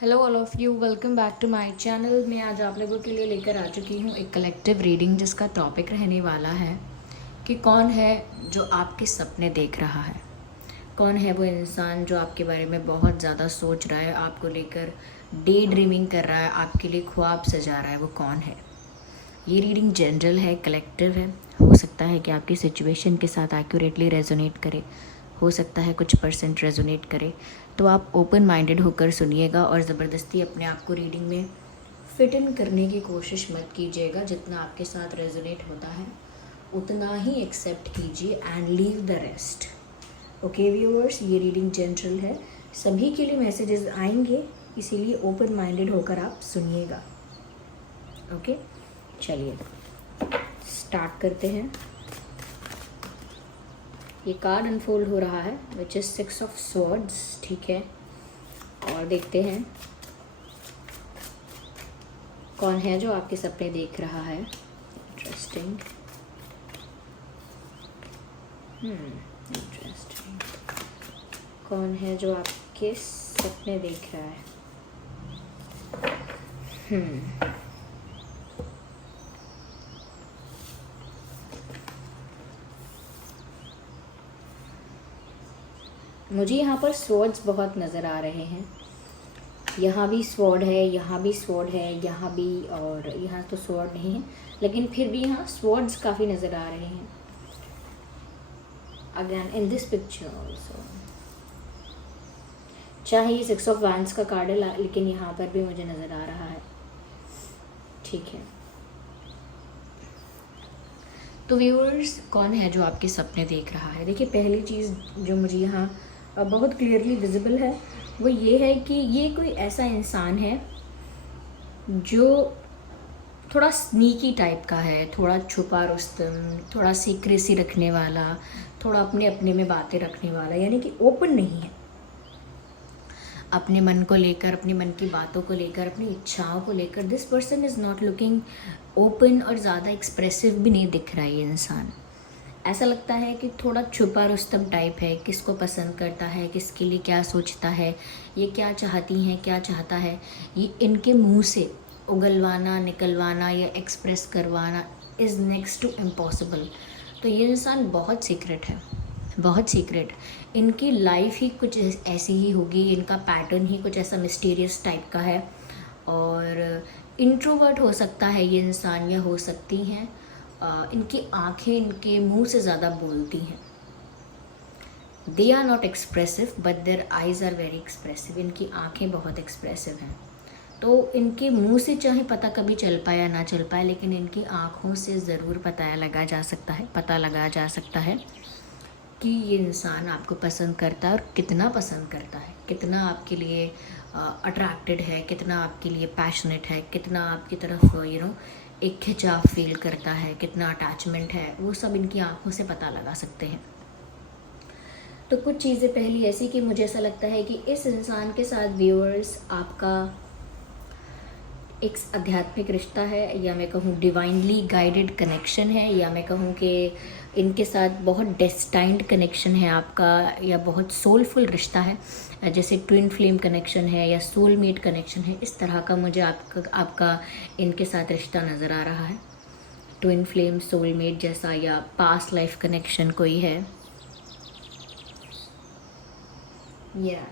Hello all of you, welcome back to my channel. मैं आज आप लोगों के लिए लेकर आ चुकी हूँ एक कलेक्टिव रीडिंग जिसका टॉपिक रहने वाला है कि कौन है जो आपके सपने देख रहा है। कौन है वो इंसान जो आपके बारे में बहुत ज़्यादा सोच रहा है, आपको लेकर डे ड्रीमिंग कर रहा है, आपके लिए ख्वाब सजा रहा है, वो कौन है। ये रीडिंग जनरल है, कलेक्टिव है। हो सकता है कि आपकी सिचुएशन के साथ एक्यूरेटली रेजोनेट करे, हो सकता है कुछ परसेंट रेजोनेट करे। तो आप ओपन माइंडेड होकर सुनिएगा और ज़बरदस्ती अपने आप को रीडिंग में फिट इन करने की कोशिश मत कीजिएगा। जितना आपके साथ रेजोनेट होता है उतना ही एक्सेप्ट कीजिए and leave the rest. Okay viewers, ये रीडिंग जनरल है, सभी के लिए मैसेजेस आएंगे, इसीलिए ओपन माइंडेड होकर आप सुनिएगा। ओके, चलिए स्टार्ट करते हैं। ये कार्ड अनफोल्ड हो रहा है विच इज़ 6 ऑफ स्वॉर्ड्स, ठीक है। और देखते हैं कौन है जो आपके सपने देख रहा है। Interesting, interesting. कौन है जो आपके सपने देख रहा है। मुझे यहाँ पर स्वॉर्ड्स बहुत नज़र आ रहे हैं। यहाँ भी स्वॉर्ड है, यहाँ भी स्वॉर्ड है, यहाँ भी, और यहाँ तो स्वॉर्ड नहीं है, लेकिन फिर भी यहाँ स्वॉर्ड्स काफ़ी नज़र आ रहे हैं again in this picture also. चाहे ये 6 ऑफ वैंड्स का कार्ड है, लेकिन यहाँ पर भी मुझे नज़र आ रहा है, ठीक है। तो व्यूअर्स, कौन है जो आपके सपने देख रहा है। देखिए, पहली चीज़ जो मुझे यहाँ बहुत क्लियरली विजिबल है वो ये है कि ये कोई ऐसा इंसान है जो थोड़ा स्नीकी टाइप का है, थोड़ा छुपा रुस्तम, थोड़ा सीक्रेसी रखने वाला, थोड़ा अपने अपने में बातें रखने वाला, यानी कि ओपन नहीं है अपने मन को लेकर, अपने मन की बातों को लेकर, अपनी इच्छाओं को लेकर। This person is not looking open और ज़्यादा एक्सप्रेसिव भी नहीं दिख रहा है ये इंसान। ऐसा लगता है कि थोड़ा छुपा रुस्तम टाइप है, किसको पसंद करता है, किसके लिए क्या सोचता है, ये क्या चाहती हैं, क्या चाहता है, ये इनके मुंह से उगलवाना, निकलवाना या एक्सप्रेस करवाना इज़ नेक्स्ट टू इम्पॉसिबल। तो ये इंसान बहुत सीक्रेट है, बहुत सीक्रेट। इनकी लाइफ ही कुछ ऐसी ही होगी, इनका पैटर्न ही कुछ ऐसा मिस्टीरियस टाइप का है। और इंट्रोवर्ट हो सकता है ये इंसान, या हो सकती हैं इनकी आंखें इनके मुंह से ज़्यादा बोलती हैं। They are not expressive but their eyes are very expressive. इनकी आंखें बहुत एक्सप्रेसिव हैं। तो इनके मुंह से चाहे पता कभी चल पाए या ना चल पाए, लेकिन इनकी आँखों से ज़रूर पता लगाया जा सकता है कि ये इंसान आपको पसंद करता है और कितना पसंद करता है, कितना आपके लिए अट्रैक्टेड है, कितना आपके लिए पैशनेट है, कितना आपकी तरफ एक खिंचाव फील करता है, कितना अटैचमेंट है, वो सब इनकी आंखों से पता लगा सकते हैं। तो कुछ चीज़ें पहली ऐसी कि मुझे ऐसा लगता है कि इस इंसान के साथ व्यूअर्स आपका एक आध्यात्मिक रिश्ता है, या मैं कहूँ डिवाइनली गाइडेड कनेक्शन है, या मैं कहूँ कि इनके साथ बहुत डेस्टाइंड कनेक्शन है आपका, या बहुत सोलफुल रिश्ता है, जैसे ट्विन फ्लेम कनेक्शन है या सोलमेट कनेक्शन है। इस तरह का मुझे आपका इनके साथ रिश्ता नज़र आ रहा है, ट्विन फ्लेम, सोलमेट जैसा, या पास्ट लाइफ कनेक्शन कोई है, या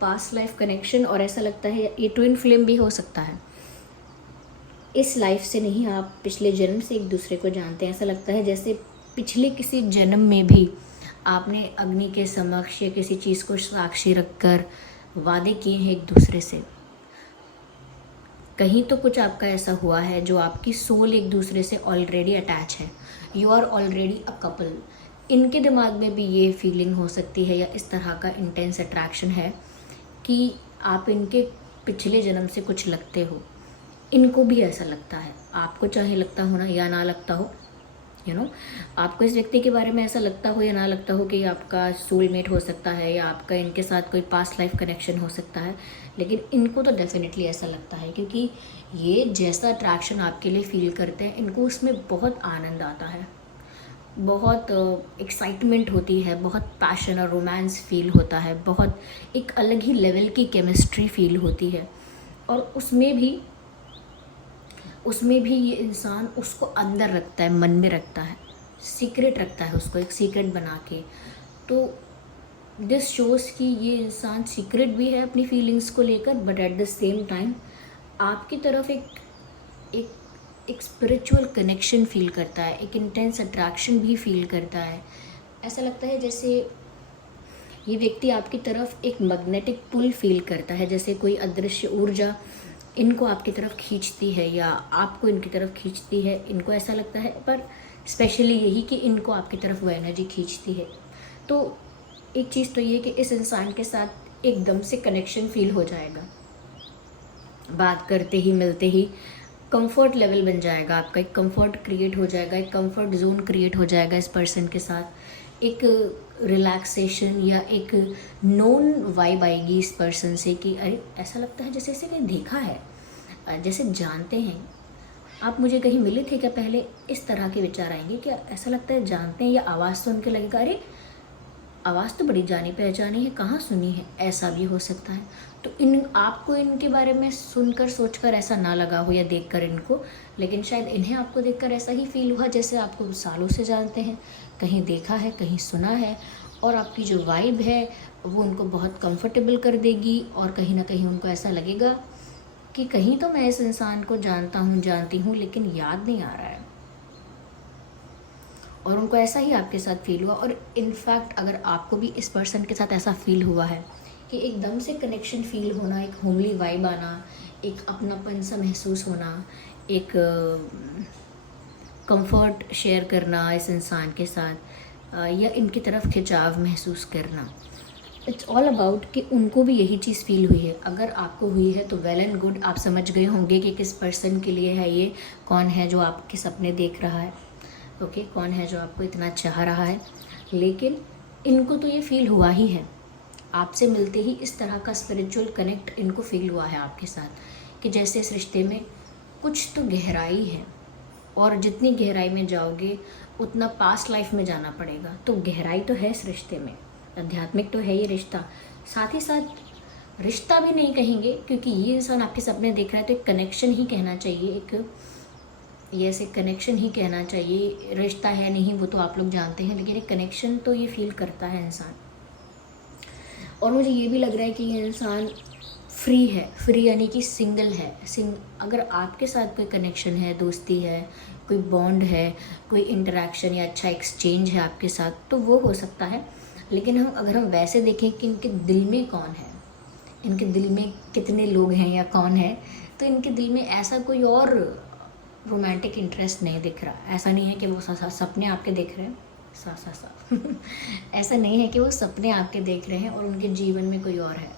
पास्ट लाइफ कनेक्शन। और ऐसा लगता है ये ट्विन फ्लेम भी हो सकता है, इस लाइफ से नहीं, आप पिछले जन्म से एक दूसरे को जानते हैं। ऐसा लगता है जैसे पिछले किसी जन्म में भी आपने अग्नि के समक्ष या किसी चीज़ को साक्षी रखकर वादे किए हैं एक दूसरे से। कहीं तो कुछ आपका ऐसा हुआ है जो आपकी सोल एक दूसरे से ऑलरेडी अटैच है, you are already a couple. इनके दिमाग में भी ये फीलिंग हो सकती है, या इस तरह का इंटेंस अट्रैक्शन है कि आप इनके पिछले जन्म से कुछ लगते हो। इनको भी ऐसा लगता है, आपको चाहे लगता हो ना या ना लगता हो, आपको इस व्यक्ति के बारे में ऐसा लगता हो या ना लगता हो कि आपका सोलमेट हो सकता है, या आपका इनके साथ कोई पास्ट लाइफ कनेक्शन हो सकता है, लेकिन इनको तो डेफिनेटली ऐसा लगता है, क्योंकि ये जैसा अट्रैक्शन आपके लिए फील करते हैं, इनको उसमें बहुत आनंद आता है। बहुत एक्साइटमेंट होती है, बहुत पैशन और रोमांस फील होता है, बहुत एक अलग ही लेवल की केमिस्ट्री फील होती है। और उसमें भी ये इंसान उसको अंदर रखता है, मन में रखता है, सीक्रेट रखता है उसको, एक सीक्रेट बना के। तो दिस शोज़ कि ये इंसान सीक्रेट भी है अपनी फीलिंग्स को लेकर, but at the same time आपकी तरफ एक स्पिरिचुअल कनेक्शन फील करता है, एक इंटेंस अट्रैक्शन भी फील करता है। ऐसा लगता है जैसे ये व्यक्ति आपकी तरफ एक मैग्नेटिक पुल फील करता है, जैसे कोई अदृश्य ऊर्जा इनको आपकी तरफ खींचती है या आपको इनकी तरफ खींचती है। इनको ऐसा लगता है, पर स्पेशली यही कि इनको आपकी तरफ वो एनर्जी खींचती है। तो एक चीज़ तो ये कि इस इंसान के साथ एकदम से कनेक्शन फील हो जाएगा, बात करते ही, मिलते ही कंफर्ट लेवल बन जाएगा आपका, एक कंफर्ट क्रिएट हो जाएगा, एक कंफर्ट जोन क्रिएट हो जाएगा इस पर्सन के साथ। एक रिलैक्सेशन या एक नोन वाइब आएगी इस पर्सन से कि अरे ऐसा लगता है जैसे इसे कहीं देखा है, जैसे जानते हैं, आप मुझे कहीं मिले थे क्या पहले, इस तरह के विचार आएंगे। क्या ऐसा लगता है जानते हैं, या आवाज़ सुन के लगेगा अरे आवाज़ तो बड़ी जानी पहचानी है, कहाँ सुनी है, ऐसा भी हो सकता है। तो आपको इनके बारे में सुनकर सोचकर ऐसा ना लगा हो या देखकर इनको, लेकिन शायद इन्हें आपको देखकर ऐसा ही फील हुआ जैसे आपको सालों से जानते हैं, कहीं देखा है, कहीं सुना है। और आपकी जो वाइब है वो उनको बहुत कंफर्टेबल कर देगी, और कहीं ना कहीं उनको ऐसा लगेगा कि कहीं तो मैं इस इंसान को जानती हूँ लेकिन याद नहीं आ रहा है। और उनको ऐसा ही आपके साथ फील हुआ। और इनफैक्ट अगर आपको भी इस पर्सन के साथ ऐसा फील हुआ है कि एकदम से कनेक्शन फील होना, एक होमली वाइब आना, एक अपनापन सा महसूस होना, एक कंफर्ट शेयर करना इस इंसान के साथ, या इनकी तरफ खिंचाव महसूस करना, इट्स ऑल अबाउट कि उनको भी यही चीज़ फील हुई है। अगर आपको हुई है तो वेल एंड गुड, आप समझ गए होंगे कि किस पर्सन के लिए है ये, कौन है जो आपके सपने देख रहा है, ओके कौन है जो आपको इतना चाह रहा है। लेकिन इनको तो ये फील हुआ ही है, आपसे मिलते ही इस तरह का स्पिरिचुअल कनेक्ट इनको फील हुआ है आपके साथ, कि जैसे इस रिश्ते में कुछ तो गहराई है, और जितनी गहराई में जाओगे उतना पास्ट लाइफ में जाना पड़ेगा। तो गहराई तो है इस रिश्ते में, आध्यात्मिक तो है ये रिश्ता, साथ ही साथ रिश्ता भी नहीं कहेंगे क्योंकि ये इंसान आपके सपने देख रहा है, तो एक कनेक्शन ही कहना चाहिए, एक ये ऐसे कनेक्शन ही कहना चाहिए। रिश्ता है नहीं वो तो आप लोग जानते हैं, लेकिन एक कनेक्शन तो ये फील करता है इंसान। और मुझे ये भी लग रहा है कि ये इंसान फ्री है, फ्री यानी कि सिंगल है। अगर आपके साथ कोई कनेक्शन है, दोस्ती है, कोई बॉन्ड है, कोई इंटरेक्शन या अच्छा एक्सचेंज है आपके साथ, तो वो हो सकता है। लेकिन अगर हम वैसे देखें कि इनके दिल में कौन है, इनके दिल में कितने लोग हैं या कौन है, तो इनके दिल में ऐसा कोई और रोमांटिक इंटरेस्ट नहीं दिख रहा। ऐसा नहीं है कि वो सपने आपके देख रहे हैं, ऐसा नहीं है कि वो सपने आपके देख रहे हैं और उनके जीवन में कोई और है।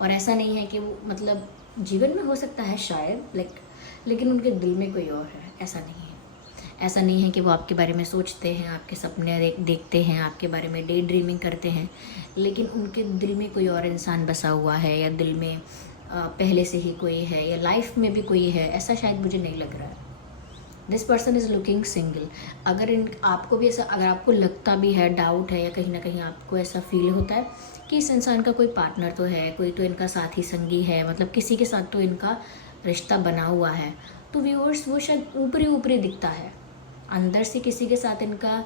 और ऐसा नहीं है कि वो मतलब जीवन में हो सकता है शायद, लेकिन उनके दिल में कोई और है, ऐसा नहीं है। ऐसा नहीं है कि वो आपके बारे में सोचते हैं, आपके सपने देखते हैं, आपके बारे में डे ड्रीमिंग करते हैं, लेकिन उनके दिल में कोई और इंसान बसा हुआ है, या दिल में पहले से ही कोई है, या लाइफ में भी कोई है, ऐसा शायद मुझे नहीं लग रहा है। This person is looking single. अगर आपको भी ऐसा, अगर आपको लगता भी है, डाउट है, या कहीं ना कहीं आपको ऐसा फील होता है कि इस इंसान का कोई पार्टनर तो है, कोई तो इनका साथी संगी है, मतलब किसी के साथ तो इनका रिश्ता बना हुआ है, तो व्यूअर्स वो शायद ऊपरी ऊपरी दिखता है, अंदर से किसी के साथ इनका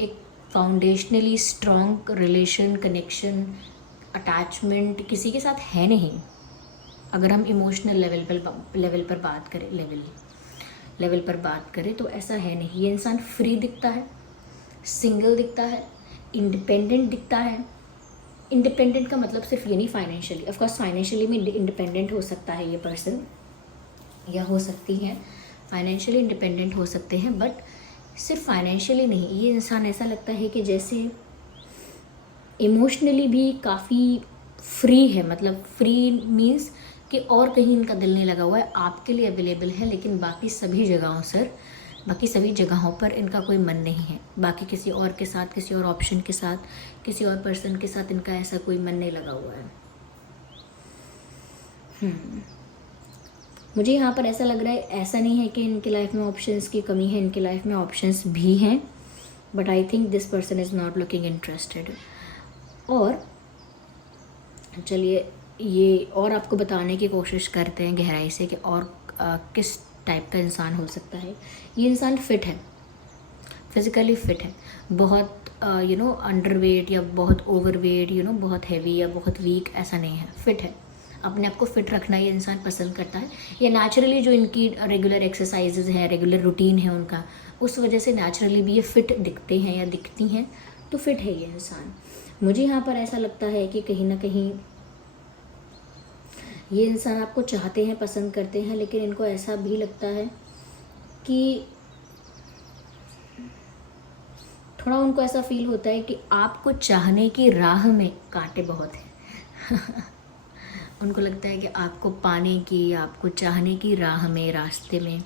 एक foundationally strong relation, connection, attachment किसी के साथ है नहीं। अगर हम इमोशनल लेवल पर बात करें तो ऐसा है नहीं। ये इंसान फ्री दिखता है, सिंगल दिखता है, इंडिपेंडेंट दिखता है। इंडिपेंडेंट का मतलब सिर्फ ये नहीं फाइनेंशियली, ऑफ कोर्स फाइनेंशियली में इंडिपेंडेंट हो सकता है ये पर्सन, या हो सकती है, फाइनेंशियली इंडिपेंडेंट हो सकते हैं, बट सिर्फ फाइनेंशियली नहीं। ये इंसान ऐसा लगता है कि जैसे इमोशनली भी काफ़ी फ्री है, मतलब फ्री मीन्स कि और कहीं इनका दिल नहीं लगा हुआ है, आपके लिए अवेलेबल है, लेकिन बाकी सभी जगहों पर इनका कोई मन नहीं है। बाकी किसी और के साथ, किसी और ऑप्शन के साथ, किसी और पर्सन के साथ इनका ऐसा कोई मन नहीं लगा हुआ है। मुझे यहाँ पर ऐसा लग रहा है, ऐसा नहीं है कि इनकी लाइफ में ऑप्शंस की कमी है, इनकी लाइफ में ऑप्शंस भी हैं, but I think this person is not looking interested. और चलिए ये और आपको बताने की कोशिश करते हैं गहराई से कि और किस टाइप का इंसान हो सकता है। ये इंसान फिट है, फिज़िकली फिट है, बहुत अंडरवेट या बहुत ओवरवेट, बहुत हैवी या बहुत वीक, ऐसा नहीं है, फिट है। अपने आप को फिट रखना ये इंसान पसंद करता है। या नेचुरली जो इनकी रेगुलर एक्सरसाइजेज हैं, रेगुलर रूटीन है उनका, उस वजह से नेचुरली भी ये फिट दिखते हैं या दिखती हैं, तो फिट है ये इंसान। मुझे यहाँ पर ऐसा लगता है कि कहीं ना कहीं ये इंसान आपको चाहते हैं, पसंद करते हैं, लेकिन इनको ऐसा भी लगता है कि थोड़ा उनको ऐसा फील होता है कि आपको चाहने की राह में कांटे बहुत हैं। उनको लगता है कि आपको पाने की, आपको चाहने की राह में, रास्ते में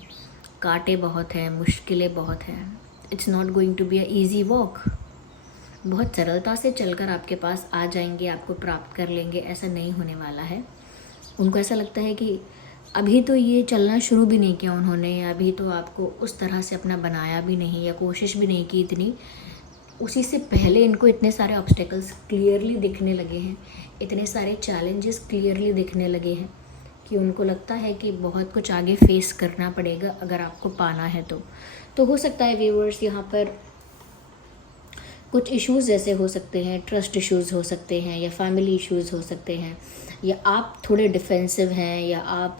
कांटे बहुत हैं, मुश्किलें बहुत हैं। It's not going to be a easy walk. बहुत सरलता से चलकर आपके पास आ जाएंगे, आपको प्राप्त कर लेंगे, ऐसा नहीं होने वाला है। उनको ऐसा लगता है कि अभी तो ये चलना शुरू भी नहीं किया उन्होंने, अभी तो आपको उस तरह से अपना बनाया भी नहीं या कोशिश भी नहीं की इतनी, उसी से पहले इनको इतने सारे ऑब्स्टेकल्स क्लियरली दिखने लगे हैं, इतने सारे चैलेंजेस क्लियरली दिखने लगे हैं कि उनको लगता है कि बहुत कुछ आगे फेस करना पड़ेगा अगर आपको पाना है तो हो सकता है व्यूअर्स यहाँ पर कुछ इश्यूज़ जैसे हो सकते हैं, ट्रस्ट इश्यूज़ हो सकते हैं, या फैमिली इश्यूज़ हो सकते हैं, या आप थोड़े डिफेंसिव हैं, या आप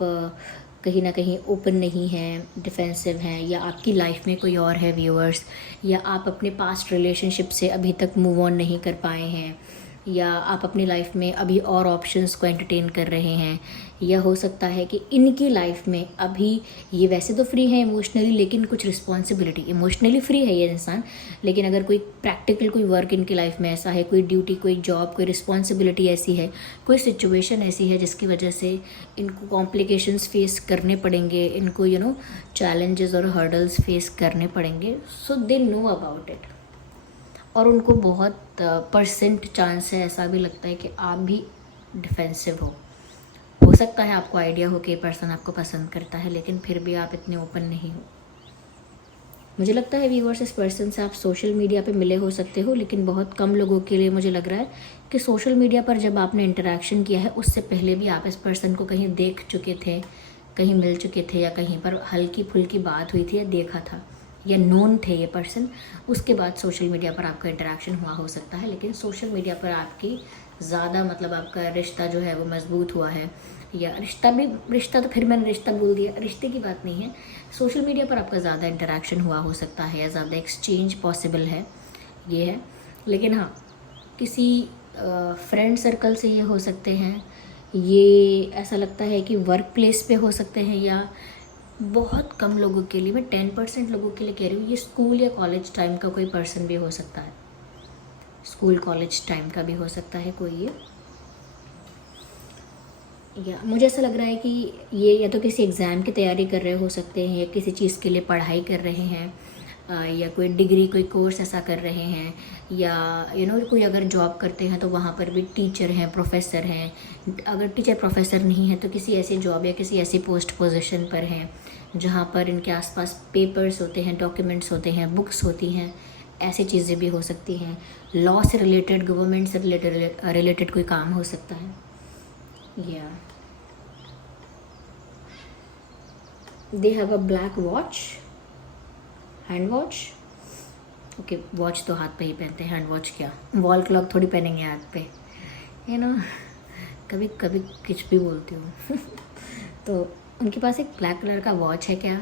कहीं ना कहीं ओपन नहीं हैं, डिफेंसिव हैं, या आपकी लाइफ में कोई और है व्यूअर्स, या आप अपने पास्ट रिलेशनशिप से अभी तक मूव ऑन नहीं कर पाए हैं, या आप अपनी लाइफ में अभी और ऑप्शंस को एंटरटेन कर रहे हैं, या हो सकता है कि इनकी लाइफ में अभी ये वैसे तो फ्री है इमोशनली, लेकिन कुछ रिस्पॉन्सिबिलिटी, इमोशनली फ्री है ये इंसान, लेकिन अगर कोई प्रैक्टिकल कोई वर्क इनकी लाइफ में ऐसा है, कोई ड्यूटी, कोई जॉब, कोई रिस्पॉन्सिबिलिटी ऐसी है, कोई सिचुएशन ऐसी है जिसकी वजह से इनको कॉम्प्लिकेशंस फेस करने पड़ेंगे, इनको चैलेंजेस और हर्डल्स फेस करने पड़ेंगे, सो दे नो अबाउट इट। और उनको बहुत परसेंट चांस है, ऐसा भी लगता है कि आप भी डिफेंसिव हो सकता है आपको आइडिया हो कि ये पर्सन आपको पसंद करता है, लेकिन फिर भी आप इतने ओपन नहीं हो। मुझे लगता है व्यूअर्स इस पर्सन से आप सोशल मीडिया पे मिले हो सकते हो, लेकिन बहुत कम लोगों के लिए मुझे लग रहा है कि सोशल मीडिया पर जब आपने इंटरेक्शन किया है उससे पहले भी आप इस पर्सन को कहीं देख चुके थे, कहीं मिल चुके थे, या कहीं पर हल्की फुल्की बात हुई थी या देखा था या नोन थे ये पर्सन, उसके बाद सोशल मीडिया पर आपका इंटरेक्शन हुआ हो सकता है। लेकिन सोशल मीडिया पर आपकी ज़्यादा आपका रिश्ता जो है वो मजबूत हुआ है, या रिश्ता तो फिर मैंने रिश्ता बोल दिया, रिश्ते की बात नहीं है, सोशल मीडिया पर आपका ज़्यादा इंटरेक्शन हुआ हो सकता है, या ज़्यादा एक्सचेंज पॉसिबल है, ये है। लेकिन हाँ, किसी फ्रेंड सर्कल से ये हो सकते हैं, ये ऐसा लगता है कि वर्क प्लेस पे हो सकते हैं, या बहुत कम लोगों के लिए, मैं 10% लोगों के लिए कह रही हूँ, ये स्कूल या कॉलेज टाइम का कोई पर्सन भी हो सकता है, स्कूल कॉलेज टाइम का भी हो सकता है कोई ये। या मुझे ऐसा लग रहा है कि ये या तो किसी एग्ज़ाम की तैयारी कर रहे हो सकते हैं, या किसी चीज़ के लिए पढ़ाई कर रहे हैं, या कोई डिग्री, कोई कोर्स ऐसा कर रहे हैं, या कोई अगर जॉब करते हैं तो वहाँ पर भी टीचर हैं, प्रोफेसर हैं। अगर टीचर प्रोफेसर नहीं है तो किसी ऐसी जॉब या किसी ऐसी पोस्ट पोजीशन पर हैं जहाँ पर इनके आसपास पेपर्स होते हैं, डॉक्यूमेंट्स होते हैं, बुक्स होती हैं, ऐसी चीज़ें भी हो सकती हैं। लॉ से रिलेटेड, गवर्नमेंट से रिलेटेड कोई काम हो सकता है। या they have a black watch, hand watch, okay, watch तो हाथ पे ही पहनते हैं, हैंड वॉच क्या, वॉल क्लॉक थोड़ी पहनेंगे हाथ पे, कभी कभी कुछ भी बोलती हूँ। तो उनके पास एक ब्लैक कलर का वॉच है, क्या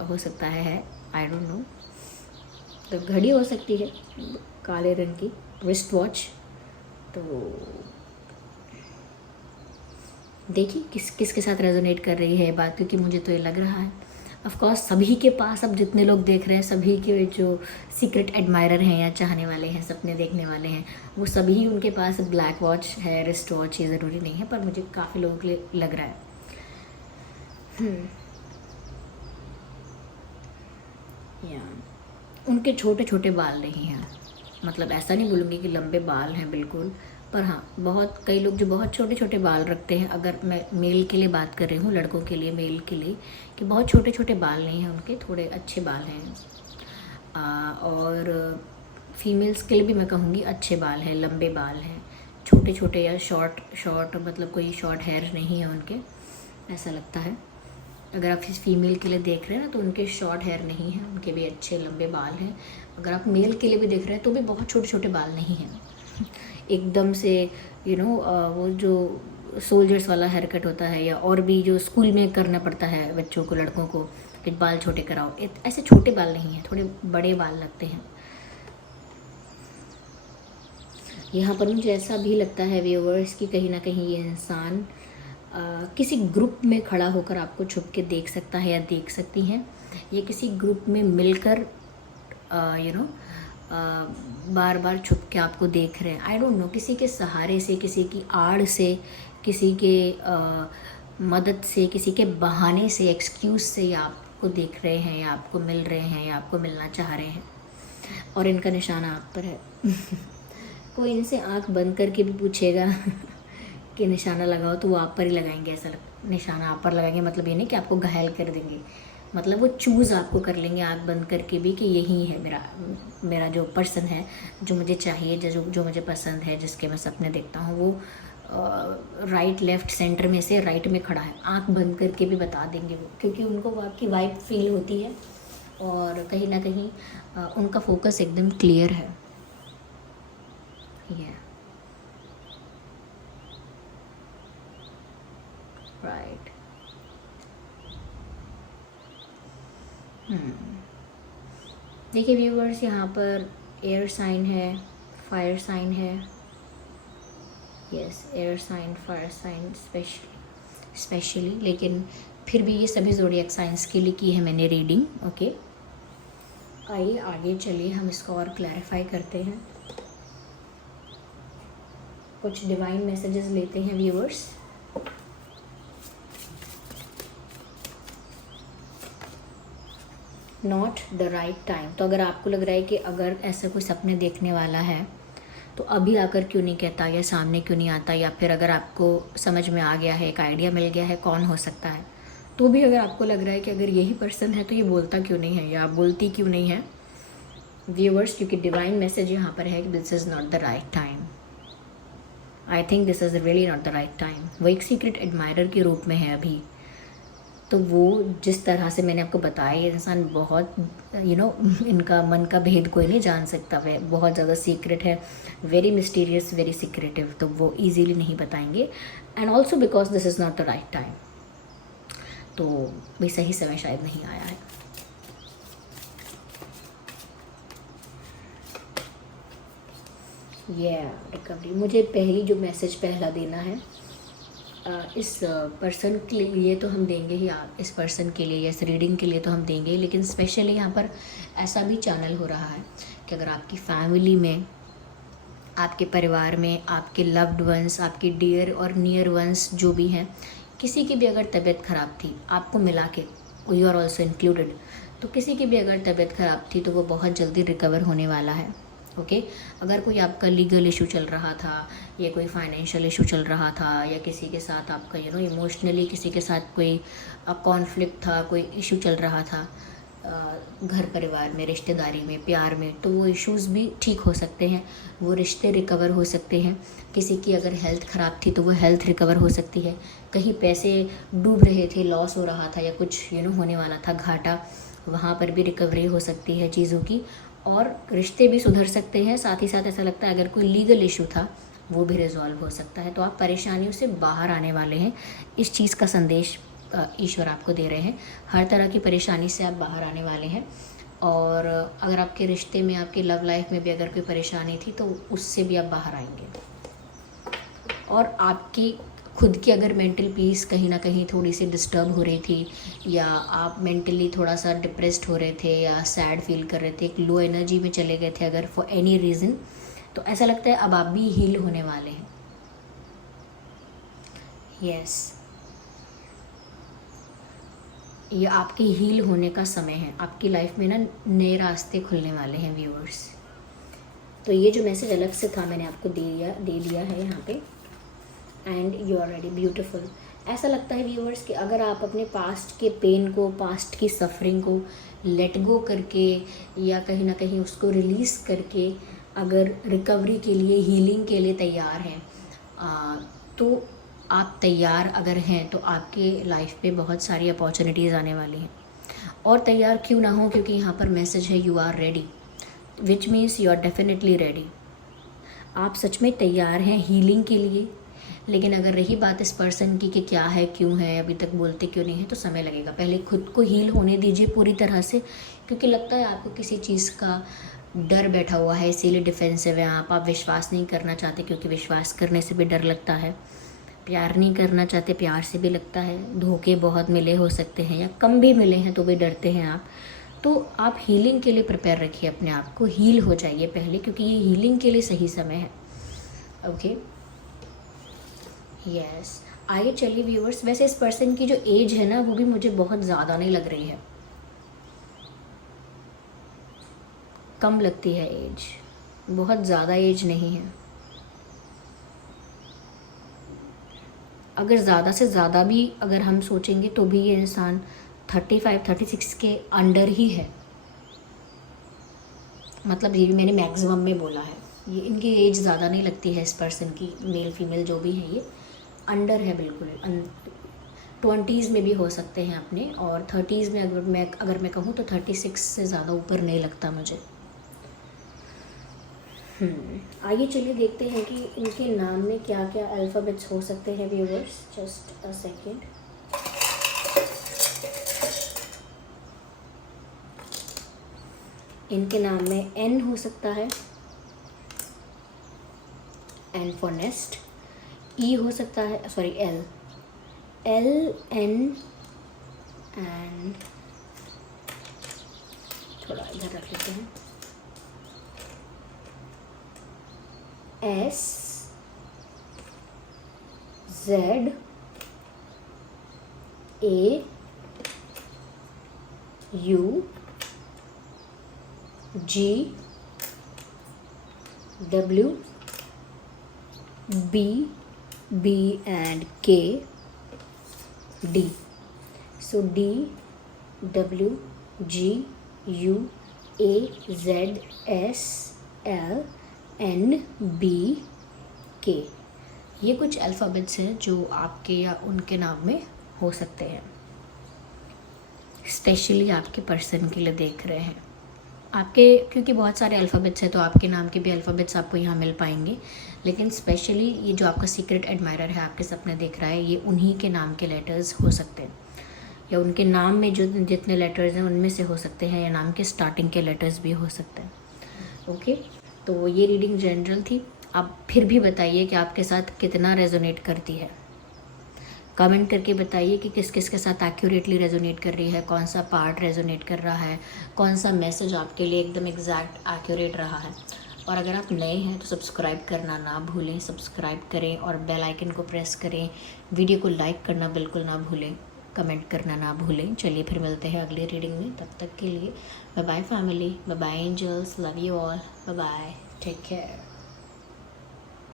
हो सकता है, आई डोंट नो। तो घड़ी हो सकती है काले रंग की, रिस्ट वॉच। तो देखिए किसके साथ रेजोनेट कर रही है बात, क्योंकि मुझे तो ये लग रहा है ऑफ कोर्स सभी के पास, अब जितने लोग देख रहे हैं, सभी के जो सीक्रेट एडमायरर हैं या चाहने वाले हैं, सपने देखने वाले हैं, वो सभी उनके पास ब्लैक वॉच है, रिस्ट वॉच, ये ज़रूरी नहीं है, पर मुझे काफ़ी लोगों के लिए लग रहा है। या उनके छोटे छोटे बाल नहीं हैं, ऐसा नहीं बोलूँगी कि लंबे बाल हैं बिल्कुल, पर हाँ, बहुत कई लोग जो बहुत छोटे छोटे बाल रखते हैं, अगर मैं मेल के लिए बात कर रही हूँ, लड़कों के लिए, मेल के लिए, कि बहुत छोटे छोटे बाल नहीं हैं उनके, थोड़े अच्छे बाल हैं। और फीमेल्स के लिए भी मैं कहूँगी अच्छे बाल हैं, लंबे बाल हैं, छोटे छोटे या शॉर्ट मतलब कोई शॉर्ट हेयर नहीं है उनके, ऐसा लगता है। अगर आप इस फीमेल के लिए देख रहे हैं ना तो उनके शॉर्ट हेयर नहीं है, उनके भी अच्छे लंबे बाल हैं। अगर आप मेल के लिए भी देख रहे हैं तो भी बहुत छोटे छोटे बाल नहीं हैं एकदम से वो जो सोल्जर्स वाला हेयर कट होता है, या और भी जो स्कूल में करना पड़ता है बच्चों को, लड़कों को, कि बाल छोटे कराओ, ऐसे छोटे बाल नहीं हैं, थोड़े बड़े बाल लगते हैं। यहाँ पर मुझे ऐसा भी लगता है व्यूअर्स कि कहीं ना कहीं ये इंसान किसी ग्रुप में खड़ा होकर आपको छुप के देख सकता है या देख सकती हैं, ये किसी ग्रुप में मिलकर बार बार छुप के आपको देख रहे हैं। आई डोंट नो, किसी के सहारे से, किसी की आड़ से, किसी के मदद से, किसी के बहाने से, एक्सक्यूज़ से ये आपको देख रहे हैं या आपको मिल रहे हैं या आपको मिलना चाह रहे हैं, और इनका निशाना आप पर है कोई इनसे आंख बंद करके भी पूछेगा कि निशाना लगाओ तो वो आप पर ही लगाएंगे। ऐसा निशाना आप पर लगाएंगे मतलब ये नहीं कि आपको घायल कर देंगे, मतलब वो चूज़ आपको कर लेंगे आंख बंद करके भी कि यही है मेरा जो पर्सन है, जो मुझे चाहिए, जो मुझे पसंद है, जिसके मैं सपने देखता हूँ, वो राइट लेफ़्ट सेंटर में से राइट में खड़ा है। आंख बंद करके भी बता देंगे वो, क्योंकि उनको वो आपकी वाइब फील होती है और कहीं ना कहीं उनका फोकस एकदम क्लियर है। राइट। देखिए व्यूवर्स, यहाँ पर एयर साइन है, फायर साइन है, yes air sign, fire sign specially, लेकिन फिर भी ये सभी ज़ोडिएक साइंस के लिए की है मैंने रीडिंग। ओके, आइए आगे चलिए, हम इसको और क्लैरिफाई करते हैं, कुछ डिवाइन मैसेजेस लेते हैं viewers. Not the right time. तो अगर आपको लग रहा है कि अगर ऐसा कोई सपने देखने वाला है तो अभी आकर क्यों नहीं कहता, या सामने क्यों नहीं आता, या फिर अगर आपको समझ में आ गया है, एक आइडिया मिल गया है कौन हो सकता है, तो भी अगर आपको लग रहा है कि अगर यही पर्सन है तो ये बोलता क्यों नहीं है या बोलती क्यों नहीं है व्यूअर्स, क्योंकि डिवाइन मैसेज यहाँ पर है कि this is not the right time. I think this is really not the right time. वो एक सीक्रेट एडमायरर के रूप में है अभी, तो वो जिस तरह से मैंने आपको बताया, ये इंसान बहुत इनका मन का भेद कोई नहीं जान सकता, वह बहुत ज़्यादा सीक्रेट है, वेरी मिस्टीरियस, वेरी सीक्रेटिव, तो वो इजीली नहीं बताएंगे। And also because this is not the right time, तो भी सही समय शायद नहीं आया है। रिकवरी, मुझे मैसेज पहला देना है इस पर्सन के लिए तो हम देंगे ही, इस पर्सन के लिए या इस रीडिंग के लिए तो हम देंगे, लेकिन स्पेशली यहाँ पर ऐसा भी चैनल हो रहा है कि अगर आपकी फैमिली में, आपके परिवार में, आपके लव्ड वंस, आपके डियर और नियर वंस जो भी हैं, किसी की भी अगर तबीयत ख़राब थी, आपको मिला के, यू आर ऑल्सो इंक्लूडेड, तो किसी की भी अगर तबीयत ख़राब थी तो वो बहुत जल्दी रिकवर होने वाला है। ओके, अगर कोई आपका लीगल इशू चल रहा था या कोई फाइनेंशियल इशू चल रहा था, या किसी के साथ आपका इमोशनली किसी के साथ कोई कॉन्फ्लिक्ट था, कोई इशू चल रहा था घर परिवार में, रिश्तेदारी में, प्यार में, तो वो इश्यूज़ भी ठीक हो सकते हैं, वो रिश्ते रिकवर हो सकते हैं। किसी की अगर हेल्थ ख़राब थी तो वो हेल्थ रिकवर हो सकती है। कहीं पैसे डूब रहे थे, लॉस हो रहा था या कुछ होने वाला था घाटा, वहाँ पर भी रिकवरी हो सकती है चीज़ों की, और रिश्ते भी सुधर सकते हैं। साथ ही साथ ऐसा लगता है अगर कोई लीगल इशू था वो भी रिजॉल्व हो सकता है। तो आप परेशानियों से बाहर आने वाले हैं, इस चीज़ का संदेश ईश्वर आपको दे रहे हैं। हर तरह की परेशानी से आप बाहर आने वाले हैं, और अगर आपके रिश्ते में, आपके लव लाइफ में भी अगर कोई परेशानी थी तो उससे भी आप बाहर आएंगे। और आपकी खुद की अगर मेंटल पीस कहीं ना कहीं थोड़ी सी डिस्टर्ब हो रही थी, या आप मेंटली थोड़ा सा डिप्रेस्ड हो रहे थे या सैड फील कर रहे थे, एक लो एनर्जी में चले गए थे अगर फॉर एनी रीज़न, तो ऐसा लगता है अब आप भी हील होने वाले हैं। यस, ये आपके हील होने का समय है। आपकी लाइफ में ना नए रास्ते खुलने वाले हैं व्यूअर्स। तो ये जो मैसेज अलग से था मैंने आपको दे दिया है यहाँ पे, and you are ready, beautiful. ऐसा लगता है व्यूअर्स कि अगर आप अपने पास्ट के पेन को, पास्ट की सफरिंग को लेट गो करके या कहीं ना कहीं उसको रिलीज़ करके अगर रिकवरी के लिए, हीलिंग के लिए तैयार हैं, तो आप तैयार अगर हैं तो आपके लाइफ पे बहुत सारी अपॉर्चुनिटीज़ आने वाली हैं। और तैयार क्यों ना हो, क्योंकि यहाँ पर मैसेज है you are ready, which means you are definitely ready. आप सच में तैयार हैं हीलिंग के लिए। लेकिन अगर रही बात इस पर्सन की कि क्या है, क्यों है, अभी तक बोलते क्यों नहीं है, तो समय लगेगा। पहले खुद को हील होने दीजिए पूरी तरह से, क्योंकि लगता है आपको किसी चीज़ का डर बैठा हुआ है, इसीलिए डिफेंसिव है आप विश्वास नहीं करना चाहते, क्योंकि विश्वास करने से भी डर लगता है। प्यार नहीं करना चाहते, प्यार से भी लगता है। धोखे बहुत मिले हो सकते हैं या कम भी मिले हैं तो भी डरते हैं आप। तो आप हीलिंग के लिए प्रिपेयर रखिए अपने आप को, हील हो जाइए पहले, क्योंकि ये हीलिंग के लिए सही समय है। Okay, yes. आइए चलिए व्यूअर्स, वैसे इस पर्सन की जो एज है ना वो भी मुझे बहुत ज़्यादा नहीं लग रही है, कम लगती है एज, बहुत ज़्यादा एज नहीं है। अगर ज़्यादा से ज़्यादा भी अगर हम सोचेंगे तो भी ये इंसान 35-36 के अंडर ही है। मतलब ये भी मैंने मैक्सिमम में बोला है, ये इनकी एज ज़्यादा नहीं लगती है इस पर्सन की, मेल फीमेल जो भी है ये अंडर है बिल्कुल। 20s में भी हो सकते हैं अपने, और 30s में अगर मैं कहूँ तो 36 से ज़्यादा ऊपर नहीं लगता मुझे। आइए चलिए देखते हैं कि इनके नाम में क्या क्या अल्फ़ाबेट्स हो सकते हैं व्यूअर्स। Just a second. इनके नाम में एन हो सकता है, एन फॉर नेस्ट। ई हो सकता है, सॉरी एल, एन एंड थोड़ा इधर रख लेते हैं, S, Z, A, U, G, W, B and K, D. So D, W, G, U, A, Z, S, L, N, B, K. ये कुछ अल्फ़ाबेट्स हैं जो आपके या उनके नाम में हो सकते हैं। स्पेशली आपके पर्सन के लिए देख रहे हैं आपके, क्योंकि बहुत सारे अल्फ़ाबेट्स हैं तो आपके नाम के भी अल्फ़ाबेट्स आपको यहाँ मिल पाएंगे। लेकिन स्पेशली ये जो आपका सीक्रेट एडमायरर है, आपके सपने देख रहा है, ये उन्हीं के नाम के लेटर्स हो सकते हैं, या उनके नाम में जो जितने लेटर्स हैं उनमें से हो सकते हैं, या नाम के स्टार्टिंग के लेटर्स भी हो सकते हैं। ओके, तो ये रीडिंग जनरल थी। आप फिर भी बताइए कि आपके साथ कितना रेजोनेट करती है। कमेंट करके बताइए कि किस किस के साथ एक्यूरेटली रेजोनेट कर रही है, कौन सा पार्ट रेजोनेट कर रहा है, कौन सा मैसेज आपके लिए एकदम एग्जैक्ट एक्यूरेट रहा है। और अगर आप नए हैं तो सब्सक्राइब करना ना भूलें, सब्सक्राइब करें और बेल आइकन को प्रेस करें। वीडियो को लाइक करना बिल्कुल ना भूलें, कमेंट करना ना भूलें। चलिए फिर मिलते हैं अगली रीडिंग में, तब तक के लिए bye bye family, bye bye angels, love you all, bye bye, take care.